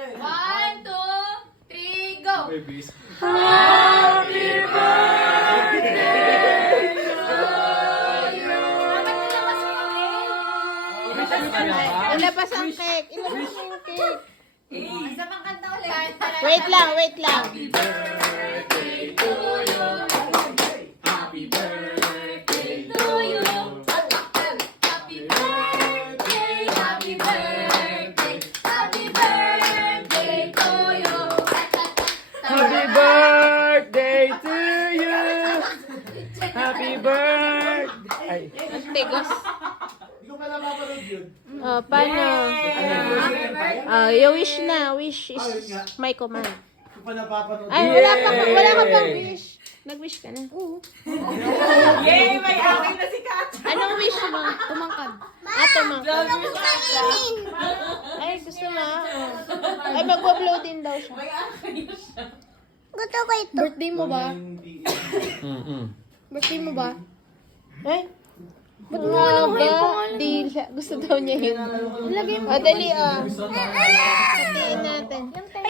1, 2, 3, go! Happy birthday to you. Ilabas ang cake. Ilabas ang cake. Isa pang kanta ulit. Wait lang, wait lang. Happy birthday to you. Happy birthday to you. Happy birthday, happy birthday, happy birthday to you. Happy birthday to you. Happy birthday. Tigos. Hindi ko pala mapanood yun. Oh, paano? You wish na. Wish is my command. Hindi ko pa napapanood. Ay, wala ka pang wish. Nag-wish ka na. Oo. Yay! May akin na si Kat! Anong wish mo? Tumangkad. Tumangkad. Ay, gusto mo? Ay, mag-blow din daw siya. May akin na siya. Gusto ko ito. Birthday mo ba? Birthday mo ba? Ay? Ba't mo ba? Di siya. Gusto daw niya yun. Lagay mo. O, dali, Hatiin natin.